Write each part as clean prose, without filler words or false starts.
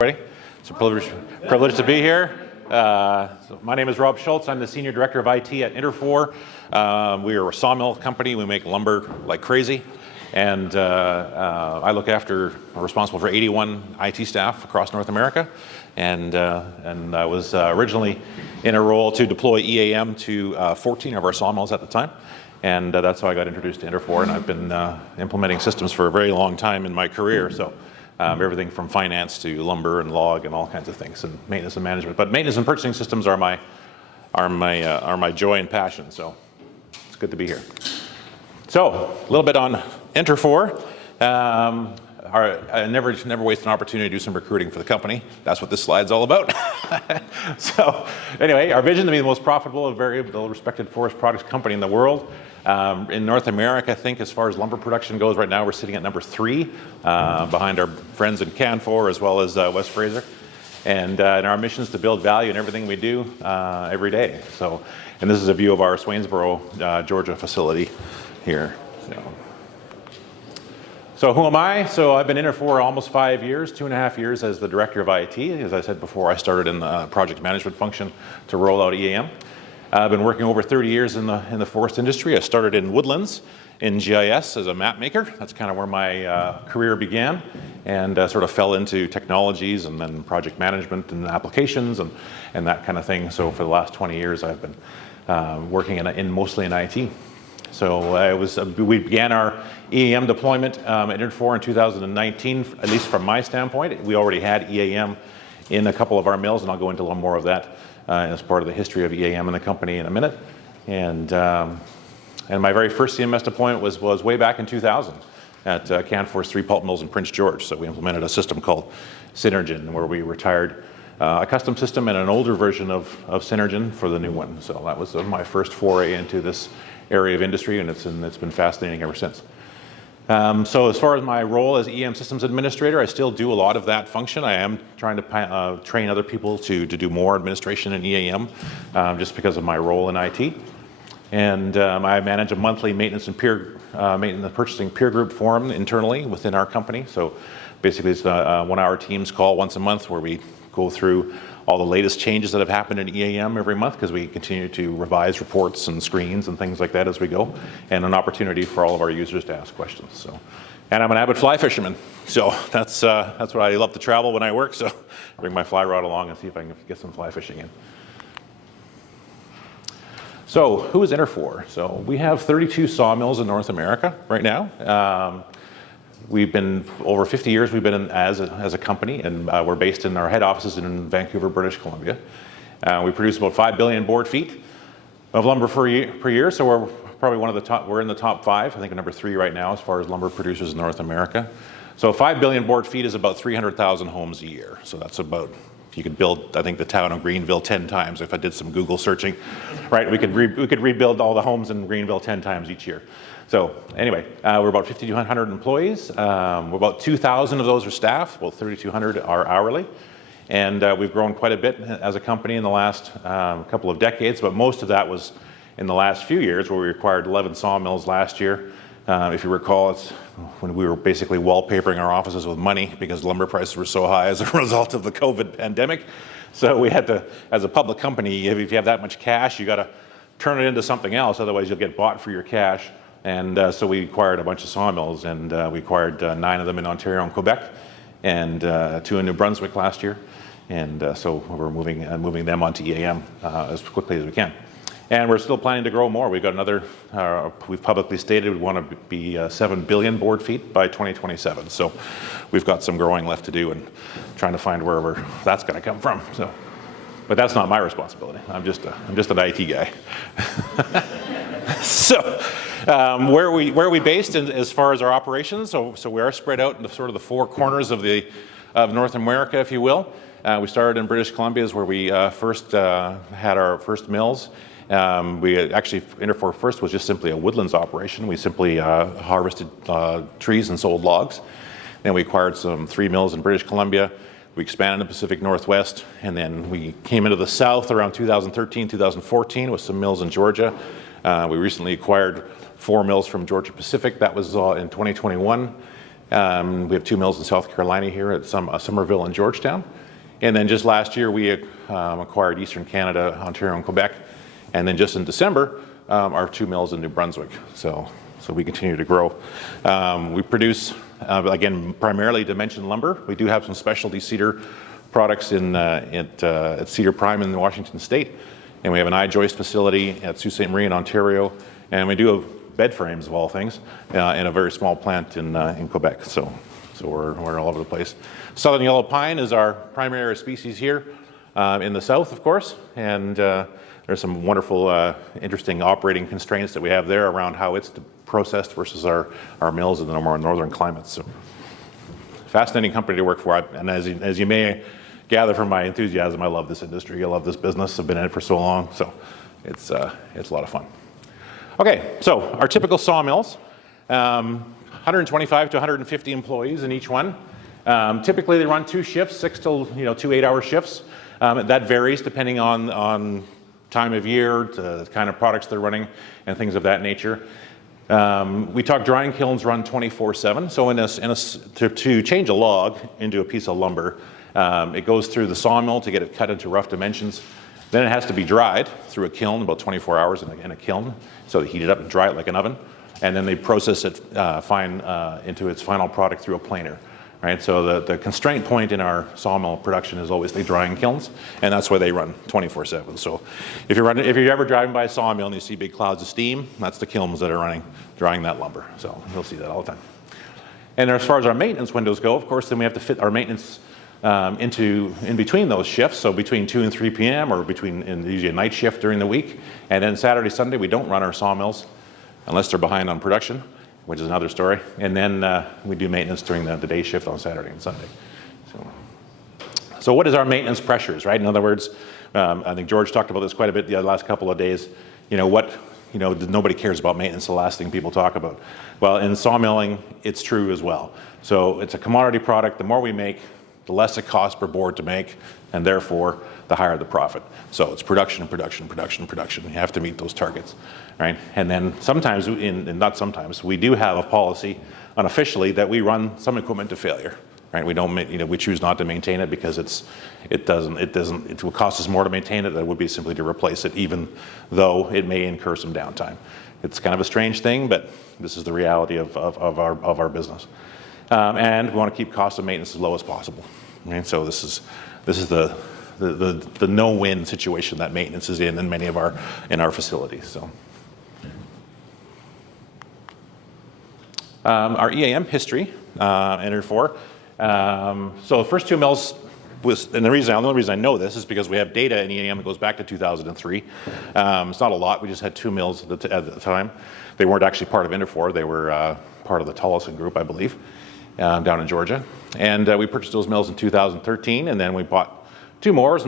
It's a privilege to be here. So my name is Rob Schultz. I'm the Senior Director of IT at Interfor. We are a sawmill company. We make lumber like crazy. And I look after, responsible for 81 IT staff across North America. And I was originally in a role to deploy EAM to 14 of our sawmills at the time. And that's how I got introduced to Interfor. And I've been implementing systems for a very long time in my career. So everything from finance to lumber and log and all kinds of things, and maintenance and management. But maintenance and purchasing systems are my joy and passion. So it's good to be here. So a little bit on Interfor. I never waste an opportunity to do some recruiting for the company. That's what this slide's all about. So anyway, our vision to be the most profitable and very well-respected forest products company in the world. In North America, I think as far as lumber production goes right now, we're sitting at number 3 behind our friends in Canfor as well as West Fraser. And our mission is to build value in everything we do every day. So, and this is a view of our Swainsboro, Georgia facility here. So who am I? So I've been in Interfor almost 5 years, 2.5 years as the Director of IT. As I said before, I started in the project management function to roll out EAM. I've been working over 30 years in the forest industry. I started in woodlands in GIS as a map maker. That's kind of where my career began, and sort of fell into technologies and then project management and applications and that kind of thing. So for the last 20 years, I've been working mostly in IT. So we began our EAM deployment at Interfor in 2019, at least from my standpoint. We already had EAM in a couple of our mills, and I'll go into a little more of that as part of the history of EAM in the company in a minute. And my very first CMS deployment was way back in 2000 at Canfor's 3 pulp mills in Prince George. So we implemented a system called Synergen, where we retired a custom system and an older version of Synergen for the new one. So that was my first foray into this area of industry, and it's been fascinating ever since. So as far as my role as EAM systems administrator, I still do a lot of that function. I am trying to train other people to do more administration in EAM just because of my role in IT. And I manage a monthly maintenance and purchasing peer group forum internally within our company. So basically it's a 1-hour Teams call once a month where we go through all the latest changes that have happened in EAM every month, because we continue to revise reports and screens and things like that as we go, and an opportunity for all of our users to ask questions. So, and I'm an avid fly fisherman, so that's what I love to travel when I work. So bring my fly rod along and see if I can get some fly fishing in. So who is Interfor? So we have 32 sawmills in North America right now. We've been, over 50 years, we've been in as a company, and we're based in our head offices in Vancouver, British Columbia. We produce about 5 billion board feet of lumber per year, so we're probably one of the top, we're in the top 5, I think number 3 right now as far as lumber producers in North America. So 5 billion board feet is about 300,000 homes a year. So that's about, if you could build, I think, the town of Greenville 10 times, if I did some Google searching, right? We could rebuild all the homes in Greenville 10 times each year. So anyway, we're about 5,200 employees. About 2,000 of those are staff, about 3,200 are hourly. And we've grown quite a bit as a company in the last couple of decades, but most of that was in the last few years, where we acquired 11 sawmills last year. If you recall, it's when we were basically wallpapering our offices with money because lumber prices were so high as a result of the COVID pandemic. So we had to, as a public company, if you have that much cash, you got to turn it into something else, otherwise you'll get bought for your cash. And so we acquired a bunch of sawmills, and we acquired 9 of them in Ontario and Quebec, and 2 in New Brunswick last year. And so we're moving them onto EAM as quickly as we can. And we're still planning to grow more. We've got another, we've publicly stated we want to be 7 billion board feet by 2027. So we've got some growing left to do, and trying to find wherever that's going to come from. So, but that's not my responsibility. I'm just an IT guy. So. Where are we based as far as our operations? So we are spread out into sort of the 4 corners of North America, if you will. We started in British Columbia, is where we first had our first mills. We actually, Interfor first was just simply a woodlands operation. We simply harvested trees and sold logs. Then we acquired 3 mills in British Columbia. We expanded in the Pacific Northwest, and then we came into the South around 2013, 2014 with some mills in Georgia. We recently acquired 4 mills from Georgia Pacific. That was in 2021. We have 2 mills in South Carolina here at Somerville and Georgetown. And then just last year, we acquired Eastern Canada, Ontario, and Quebec. And then just in December, our 2 mills in New Brunswick. So we continue to grow. We produce, again, primarily dimension lumber. We do have some specialty cedar products at Cedar Prime in Washington State. And we have an I-joist facility at Sault Ste. Marie in Ontario. And we do have bed frames, of all things, in a very small plant in Quebec. So we're all over the place. Southern yellow pine is our primary species here in the south, of course. And there's some wonderful, interesting operating constraints that we have there around how it's processed versus our mills in the more northern climates. So fascinating company to work for. And as you may gather from my enthusiasm, I love this industry. I love this business. I've been in it for so long. So it's a lot of fun. Okay, so our typical sawmills, 125 to 150 employees in each one. Typically they run 2 shifts, 6 to 2 8-hour shifts. That varies depending on time of year, the kind of products they're running, and things of that nature. We talk drying kilns run 24/7. So to change a log into a piece of lumber, it goes through the sawmill to get it cut into rough dimensions. Then it has to be dried through a kiln, about 24 hours in a kiln. So they heat it up and dry it like an oven. And then they process it fine into its final product through a planer. Right? So the constraint point in our sawmill production is always the drying kilns, and that's why they run 24/7. So if you're ever driving by a sawmill and you see big clouds of steam, that's the kilns that are drying that lumber. So you'll see that all the time. And as far as our maintenance windows go, of course, then we have to fit our maintenance in between those shifts, so between 2 and 3 p.m. or usually a night shift during the week. And then Saturday, Sunday, we don't run our sawmills unless they're behind on production, which is another story. And then we do maintenance during the day shift on Saturday and Sunday. So what is our maintenance pressures, right? In other words, I think George talked about this quite a bit the last couple of days. Nobody cares about maintenance, the last thing people talk about. Well, in sawmilling, it's true as well. So it's a commodity product. The more we make, the less it costs per board to make, and therefore, the higher the profit. So it's production, production, production, production. You have to meet those targets, right? And then sometimes, not sometimes, we do have a policy unofficially that we run some equipment to failure, right? We don't, we choose not to maintain it because it will cost us more to maintain it than it would be simply to replace it, even though it may incur some downtime. It's kind of a strange thing, but this is the reality of our business. And we want to keep cost of maintenance as low as possible. Right? So this is the no-win situation that maintenance is in many of our facilities. So our EAM history, Interfor. So the first 2 mills was, and the only reason I know this is because we have data in EAM that goes back to 2003. It's not a lot. We just had 2 mills at the time. They weren't actually part of Interfor. They were part of the Tullison Group, I believe. Down in Georgia. And we purchased those mills in 2013, and then we bought 2 more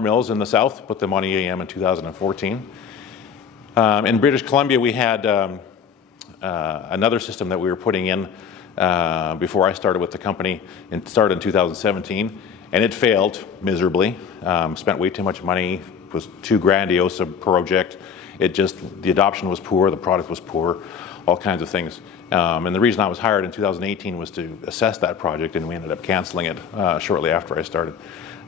mills in the south, put them on EAM in 2014. In British Columbia, we had another system that we were putting in before I started with the company, and started in 2017, and it failed miserably. Spent way too much money, was too grandiose a project. The adoption was poor, the product was poor, all kinds of things. And the reason I was hired in 2018 was to assess that project, and we ended up canceling it shortly after I started.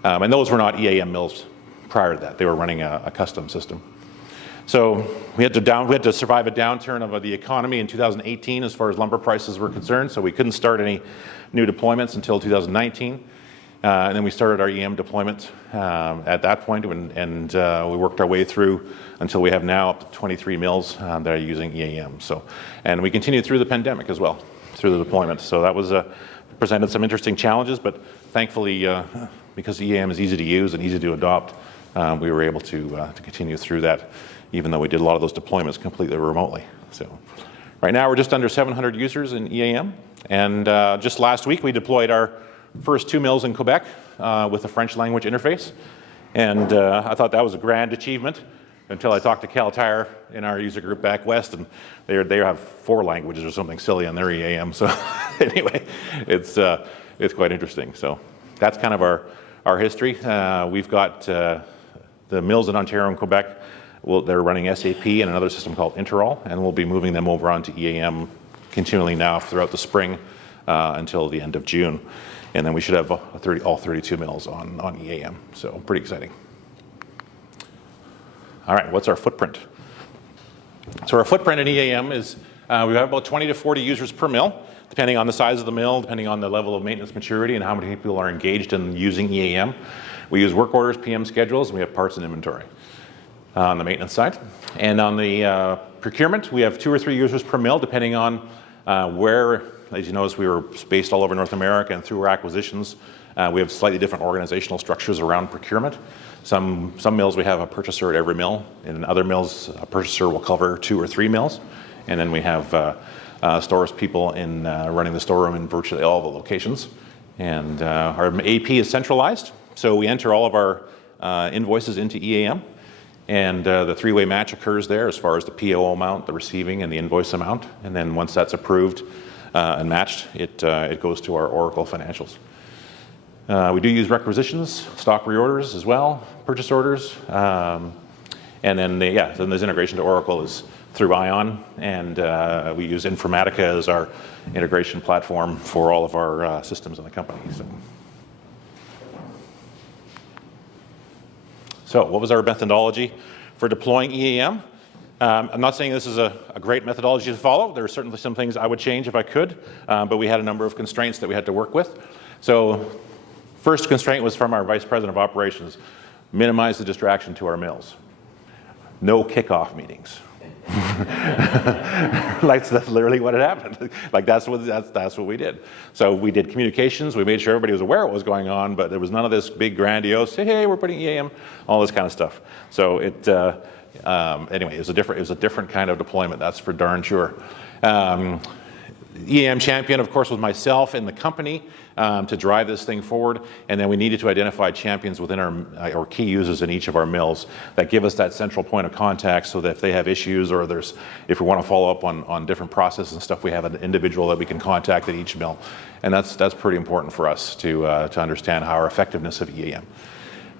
And those were not EAM mills prior to that. They were running a custom system. So we had to survive a downturn of the economy in 2018 as far as lumber prices were concerned, so we couldn't start any new deployments until 2019. And then we started our EAM deployment at that point, and we worked our way through until we have now up to 23 mills that are using EAM. And we continued through the pandemic as well, through the deployment. So that was presented some interesting challenges, but thankfully, because EAM is easy to use and easy to adopt, we were able to continue through that, even though we did a lot of those deployments completely remotely. So right now we're just under 700 users in EAM, and just last week we deployed our first 2 mills in Quebec with a French language interface. And I thought that was a grand achievement until I talked to Cal Tire in our user group back west, and they have 4 languages or something silly on their EAM. So anyway, it's quite interesting. So that's kind of our history. We've got the mills in Ontario and Quebec. They're running SAP and another system called Interfor, and we'll be moving them over onto EAM continually now throughout the spring until the end of June. And then we should have all 32 mills on EAM. So pretty exciting. All right, what's our footprint? So our footprint in EAM is we have about 20 to 40 users per mill, depending on the size of the mill, depending on the level of maintenance maturity and how many people are engaged in using EAM. We use work orders, PM schedules, and we have parts and inventory on the maintenance side. And on the procurement, we have 2 or 3 users per mill, depending on where, as you notice, we were based all over North America, and through our acquisitions, we have slightly different organizational structures around procurement. Some mills we have a purchaser at every mill. In other mills, a purchaser will cover 2 or 3 mills. And then we have stores people in running the storeroom in virtually all the locations. And our AP is centralized, so we enter all of our invoices into EAM. And the 3-way match occurs there as far as the PO amount, the receiving, and the invoice amount. And then once that's approved and matched, it goes to our Oracle financials. We do use requisitions, stock reorders as well, purchase orders. And then, then there's integration to Oracle is through Ion. And we use Informatica as our integration platform for all of our systems in the company. So what was our methodology for deploying EAM? I'm not saying this is a great methodology to follow. There are certainly some things I would change if I could, but we had a number of constraints that we had to work with. So first constraint was from our Vice President of Operations: minimize the distraction to our mills. No kickoff meetings. Like, that's literally what had happened. Like, that's what we did. So we did communications. We made sure everybody was aware of what was going on, but there was none of this big grandiose, hey, we're putting EAM, all this kind of stuff. So anyway, it was a different kind of deployment. That's for darn sure. EAM champion, of course, was myself and the company to drive this thing forward, and then we needed to identify champions within our key users in each of our mills that give us that central point of contact, so that if they have issues or if we want to follow up on different processes and stuff, we have an individual that we can contact at each mill, and that's pretty important for us to understand our effectiveness of EAM.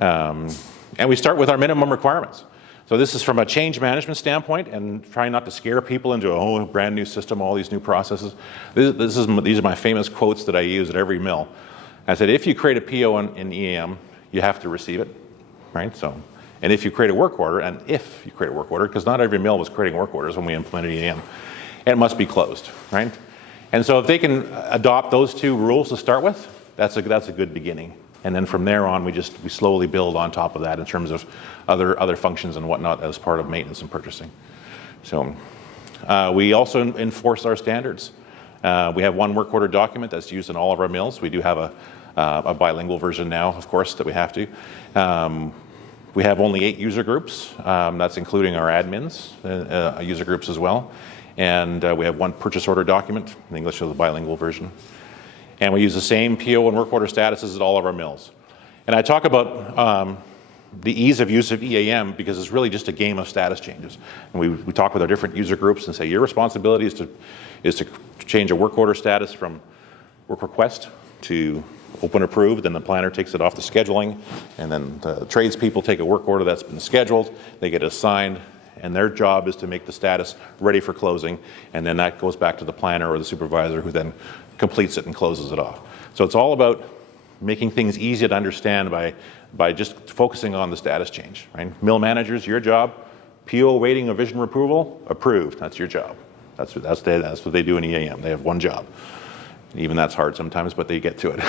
And we start with our minimum requirements. So this is from a change management standpoint, and trying not to scare people into a brand new system, all these new processes. These are my famous quotes that I use at every mill. I said, if you create a PO in EAM, you have to receive it, right? So, and if you create a work order, because not every mill was creating work orders when we implemented EAM, it must be closed, right? And so if they can adopt those 2 rules to start with, that's a good beginning. And then from there on, we slowly build on top of that in terms of other functions and whatnot as part of maintenance and purchasing. So we also enforce our standards. We have one work order document that's used in all of our mills. We do have a bilingual version now, of course, that we have to. We have only 8 user groups. That's including our admins, user groups as well. And we have one purchase order document. In English is the bilingual version. And we use the same PO and work order statuses at all of our mills. And I talk about the ease of use of EAM because it's really just a game of status changes. And we talk with our different user groups and say, your responsibility is to change a work order status from work request to open approved, then the planner takes it off the scheduling, and then the tradespeople take a work order that's been scheduled, they get assigned, and their job is to make the status ready for closing, and then that goes back to the planner or the supervisor, who then completes it and closes it off. So it's all about making things easy to understand by just focusing on the status change, right? Mill managers, your job, PO waiting revision approval, approved. That's your job. That's what they do in EAM. They have one job. Even that's hard sometimes, but they get to it.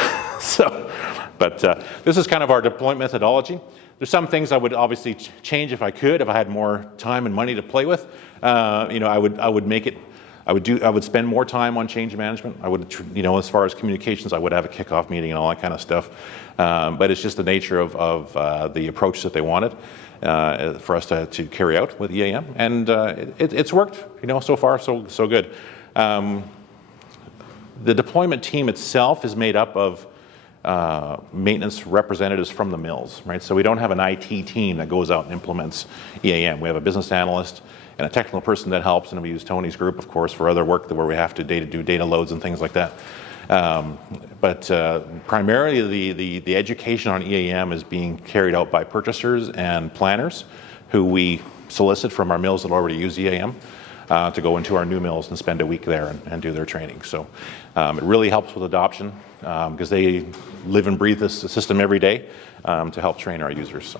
But this is kind of our deployment methodology. There's some things I would obviously change if I could, if I had more time and money to play with. I would spend more time on change management. I would, as far as communications, I would have a kickoff meeting and all that kind of stuff. But it's just the nature of the approach that they wanted for us to carry out with EAM, and it's worked. So far so good. The deployment team itself is made up of maintenance representatives from the mills, right? So we don't have an IT team that goes out and implements EAM. We have a business analyst and a technical person that helps, and we use Tony's group, of course, for other work where we have to do data loads and things like that. But primarily the education on EAM is being carried out by purchasers and planners who we solicit from our mills that already use EAM. to go into our new mills and spend a week there and do their training. So it really helps with adoption because they live and breathe this system every day to help train our users. So.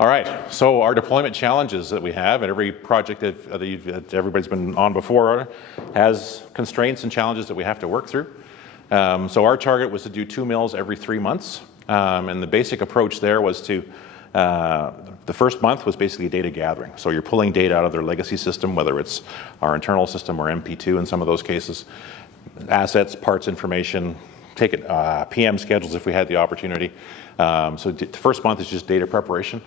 All right, so our deployment challenges that we have, and every project that everybody's been on before has constraints and challenges that we have to work through. So our target was to do 2 mills every 3 months, and the basic approach there was to, the first month was basically data gathering. So you're pulling data out of their legacy system, whether it's our internal system or MP2 in some of those cases, assets, parts information, take it, PM schedules if we had the opportunity. So the first month is just data preparation.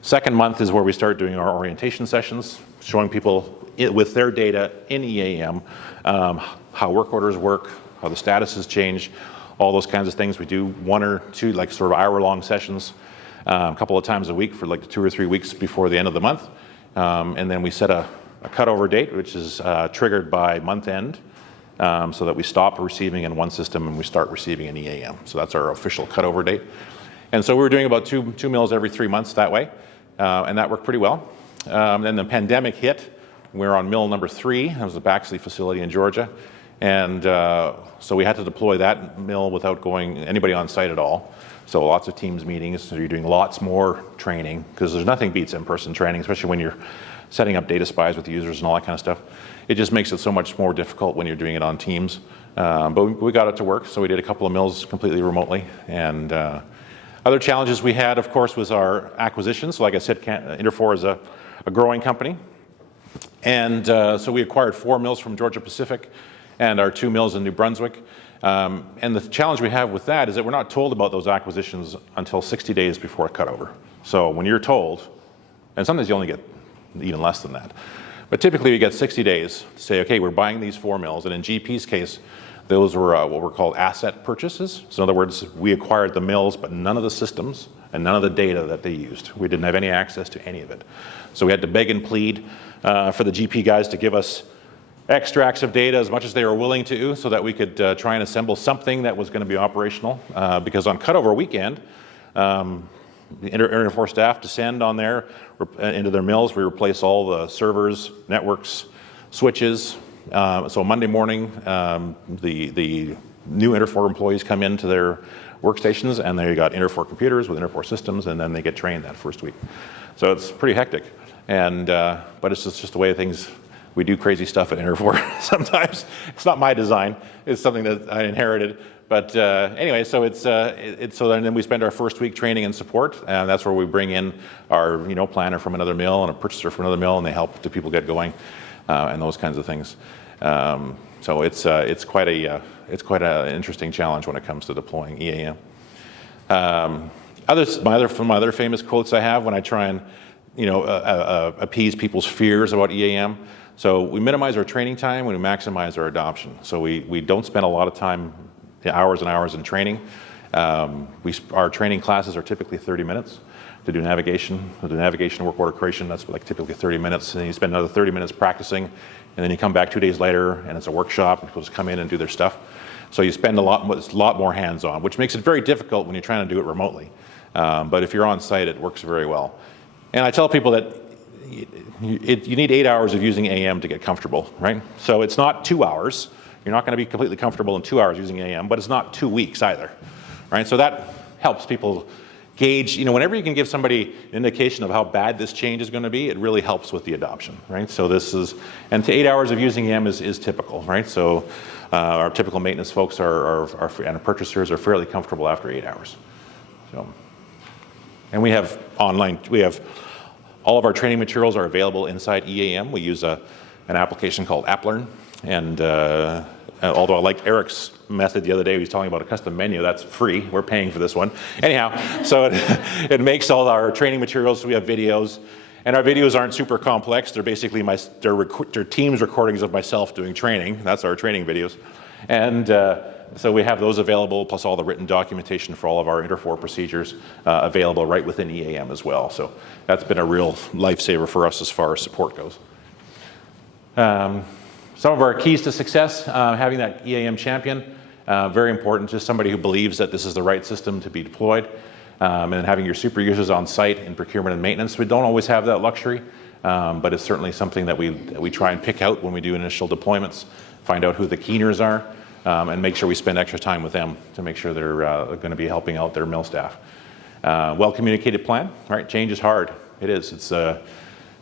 Second month is where we start doing our orientation sessions, showing people with their data in EAM how work orders work, how the statuses change, all those kinds of things. We do 1 or 2 like sort of hour-long sessions a couple of times a week for like 2 or 3 weeks before the end of the month. And then we set a cutover date, which is triggered by month end, so that we stop receiving in one system and we start receiving in EAM. So that's our official cutover date. And so we were doing about two mills every 3 months that way, and that worked pretty well. Then the pandemic hit. We were on mill number 3. That was the Baxley facility in Georgia. And so we had to deploy that mill without anybody on site at all. So lots of Teams meetings, so you're doing lots more training, because there's nothing beats in-person training, especially when you're setting up data spies with the users and all that kind of stuff. It just makes it so much more difficult when you're doing it on Teams. But we got it to work, so we did a couple of mills completely remotely. And other challenges we had, of course, was our acquisitions. So like I said, Interfor is a growing company. And so we acquired 4 mills from Georgia Pacific and our 2 mills in New Brunswick. And the challenge we have with that is that we're not told about those acquisitions until 60 days before cutover. So when you're told, and sometimes you only get even less than that, but typically we get 60 days to say, okay, we're buying these 4 mills. And in GP's case, those were what were called asset purchases. So in other words, we acquired the mills, but none of the systems and none of the data that they used. We didn't have any access to any of it. So we had to beg and plead for the GP guys to give us extracts of data as much as they were willing to, so that we could try and assemble something that was going to be operational. Because on cutover weekend, the Interfor staff descend on there into their mills. We replace all the servers, networks, switches. So Monday morning, the new Interfor employees come into their workstations, and they got Interfor computers with Interfor systems, and then they get trained that first week. So it's pretty hectic, and but it's just the way things. We do crazy stuff at Interfor sometimes. It's not my design. It's something that I inherited. But anyway, so so then we spend our first week training and support, and that's where we bring in our planner from another mill and a purchaser from another mill, and they help the people get going and those kinds of things. So it's quite an interesting challenge when it comes to deploying EAM. My other famous quotes I have when I try and appease people's fears about EAM. So we minimize our training time and we maximize our adoption. So we don't spend a lot of time, hours and hours in training. Our training classes are typically 30 minutes to do navigation. To do navigation work order creation, that's like typically 30 minutes. And then you spend another 30 minutes practicing, and then you come back 2 days later and it's a workshop and people just come in and do their stuff. So you spend a lot more hands-on, which makes it very difficult when you're trying to do it remotely. But if you're on site, it works very well. And I tell people that you need 8 hours of using AM to get comfortable, right? So it's not 2 hours. You're not going to be completely comfortable in 2 hours using AM, but it's not 2 weeks either, right? So that helps people gauge, whenever you can give somebody an indication of how bad this change is going to be, it really helps with the adoption, right? So and 8 hours of using AM is typical, right? So our typical maintenance folks and our purchasers are fairly comfortable after 8 hours. So, and we have all of our training materials are available inside EAM. We use an application called AppLearn, and although I liked Eric's method the other day, he was talking about a custom menu. That's free. We're paying for this one. Anyhow, so it makes all our training materials. So we have videos, and our videos aren't super complex. They're basically they're Teams recordings of myself doing training. That's our training videos, and so we have those available, plus all the written documentation for all of our Interfor procedures available right within EAM as well. So that's been a real lifesaver for us as far as support goes. Some of our keys to success, having that EAM champion, very important, just somebody who believes that this is the right system to be deployed. and having your super users on site in procurement and maintenance. We don't always have that luxury, but it's certainly something that we try and pick out when we do initial deployments, find out who the keeners are, and make sure we spend extra time with them to make sure they're going to be helping out their mill staff. Well-communicated plan, right? Change is hard. It is. It's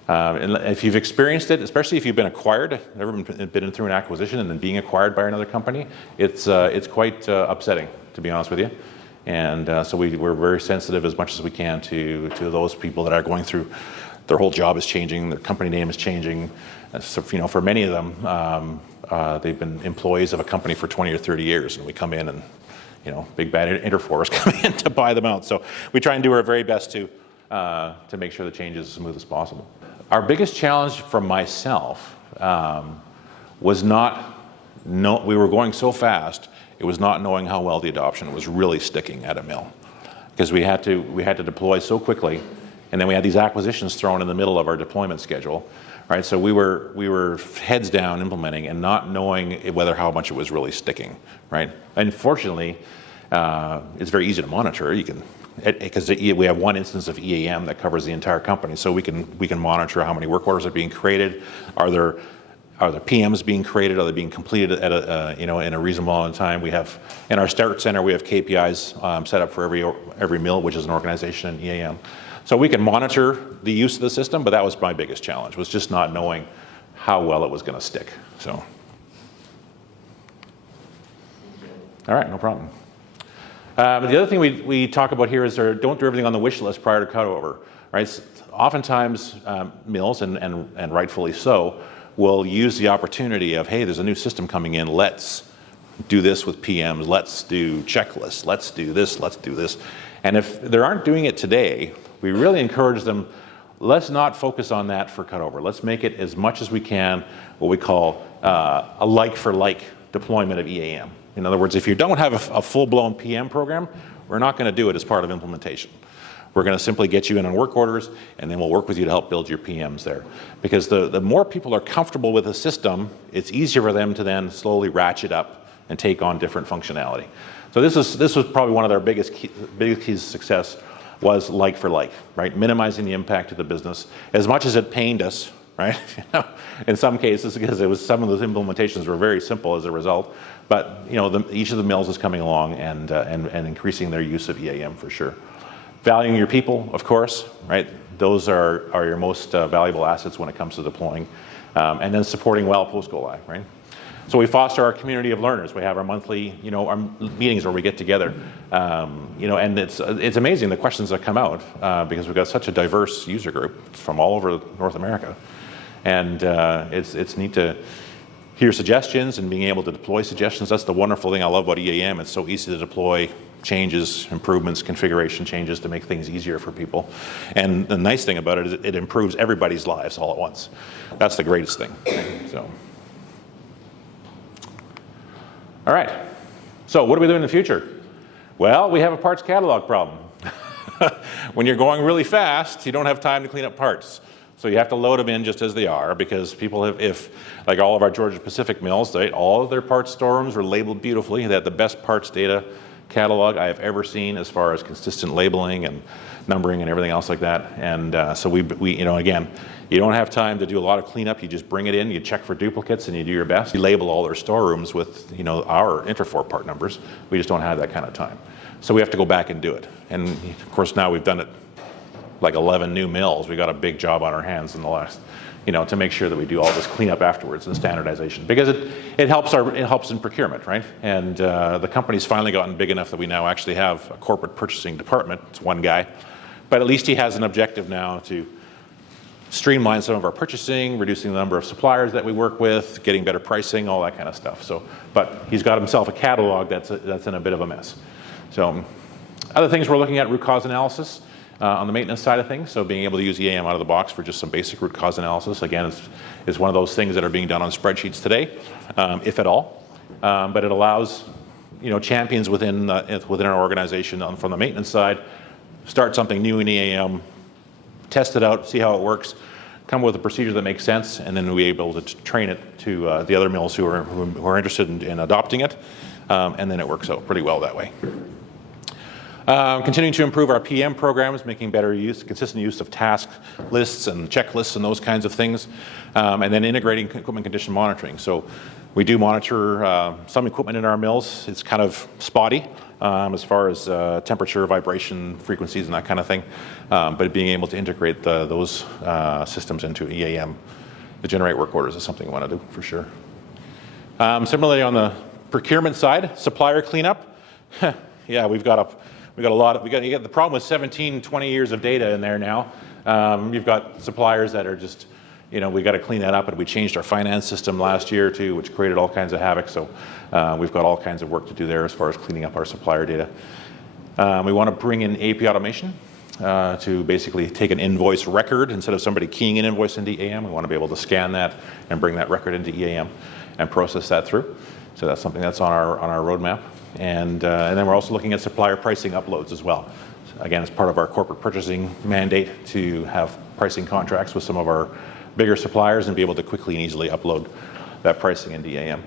and if you've experienced it, especially if you've been acquired, never been through an acquisition and then being acquired by another company, it's quite upsetting, to be honest with you. And so we're very sensitive as much as we can to those people that are going through. Their whole job is changing. Their company name is changing. So, for many of them, they've been employees of a company for 20 or 30 years, and we come in and, big bad Interfor is coming in to buy them out. So we try and do our very best to make sure the change is as smooth as possible. Our biggest challenge for myself was we were going so fast, it was not knowing how well the adoption was really sticking at a mill. Because we had to deploy so quickly, and then we had these acquisitions thrown in the middle of our deployment schedule. Right, so we were heads down implementing and not knowing how much it was really sticking. Right, and fortunately, it's very easy to monitor. You can, because we have one instance of EAM that covers the entire company, so we can monitor how many work orders are being created. Are there PMs being created? Are they being completed at in a reasonable amount of time? We have in our start center we have KPIs set up for every mill, which is an organization in EAM. So we can monitor the use of the system, but that was my biggest challenge, was just not knowing how well it was going to stick. So, all right, no problem. The other thing we talk about here is don't do everything on the wish list prior to cutover. Right? So oftentimes mills, and rightfully so, will use the opportunity of, hey, there's a new system coming in, let's do this with PMs, let's do checklists, let's do this, let's do this. And if they aren't doing it today, we really encourage them, let's not focus on that for cutover. Let's make it as much as we can what we call a like-for-like deployment of EAM. In other words, if you don't have a full-blown PM program, we're not going to do it as part of implementation. We're going to simply get you in on work orders, and then we'll work with you to help build your PMs there. Because the more people are comfortable with the system, it's easier for them to then slowly ratchet up and take on different functionality. So this was probably one of our biggest keys to success, was like for like, right? Minimizing the impact to the business as much as it pained us, right? In some cases, because some of those implementations were very simple as a result. But each of the mills is coming along and increasing their use of EAM for sure. Valuing your people, of course, right? Those are your most valuable assets when it comes to deploying, and then supporting well post go live, right? So we foster our community of learners. We have our monthly, our meetings where we get together, and it's amazing the questions that come out because we've got such a diverse user group from all over North America, and it's neat to hear suggestions and being able to deploy suggestions. That's the wonderful thing I love about EAM. It's so easy to deploy changes, improvements, configuration changes to make things easier for people. And the nice thing about it is it improves everybody's lives all at once. That's the greatest thing. So. All right, so what do we do in the future? Well, we have a parts catalog problem. When you're going really fast, you don't have time to clean up parts. So you have to load them in just as they are, because people have, like all of our Georgia Pacific mills, all of their parts storerooms are labeled beautifully. They have the best parts data catalog I have ever seen as far as consistent labeling and numbering and everything else like that. And so we again, you don't have time to do a lot of cleanup. You just bring it in, you check for duplicates, and you do your best. You label all their storerooms with our Interfor part numbers. We just don't have that kind of time. So we have to go back and do it. And of course now we've done it like 11 new mills. We got a big job on our hands in the last, to make sure that we do all this cleanup afterwards and standardization, because it helps in procurement, right? And the company's finally gotten big enough that we now actually have a corporate purchasing department. It's one guy, but at least he has an objective now to streamline some of our purchasing, reducing the number of suppliers that we work with, getting better pricing, all that kind of stuff. So, but he's got himself a catalog that's in a bit of a mess. So, other things we're looking at: root cause analysis on the maintenance side of things. So, being able to use EAM out of the box for just some basic root cause analysis, again, is one of those things that are being done on spreadsheets today, if at all. But it allows champions within our organization from the maintenance side start something new in EAM, test it out, see how it works, come up with a procedure that makes sense, and then we're able to train it to the other mills who are interested in adopting it, and then it works out pretty well that way. Continuing to improve our PM programs, making better use, consistent use of task lists and checklists and those kinds of things, and then integrating equipment condition monitoring. So we do monitor some equipment in our mills. It's kind of spotty as far as temperature, vibration, frequencies, and that kind of thing. But being able to integrate those systems into EAM to generate work orders is something we want to do for sure. Similarly, on the procurement side, supplier cleanup. Yeah, we got a lot of, you get the problem with 17, 20 years of data in there now. You've got suppliers that are just, we got to clean that up, and we changed our finance system last year too, which created all kinds of havoc. So we've got all kinds of work to do there as far as cleaning up our supplier data. We want to bring in AP automation to basically take an invoice record. Instead of somebody keying an invoice into EAM, we want to be able to scan that and bring that record into EAM and process that through. So that's something that's on our roadmap. And then we're also looking at supplier pricing uploads as well. So again, as part of our corporate purchasing mandate to have pricing contracts with some of our bigger suppliers and be able to quickly and easily upload that pricing into EAM.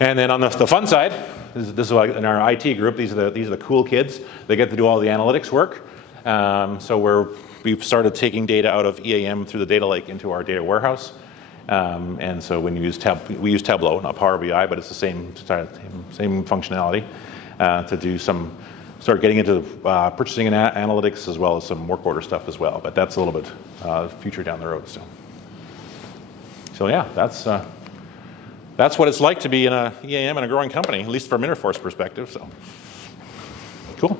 And then on the fun side, this is like in our IT group, these are the cool kids. They get to do all the analytics work. So we've started taking data out of EAM through the data lake into our data warehouse. And so when you use we use Tableau, not Power BI, but it's the same functionality to start getting into purchasing and analytics, as well as some work order stuff as well. But that's a little bit future down the road still. So yeah, that's what it's like to be in a EAM and a growing company, at least from Interfor's perspective. So cool.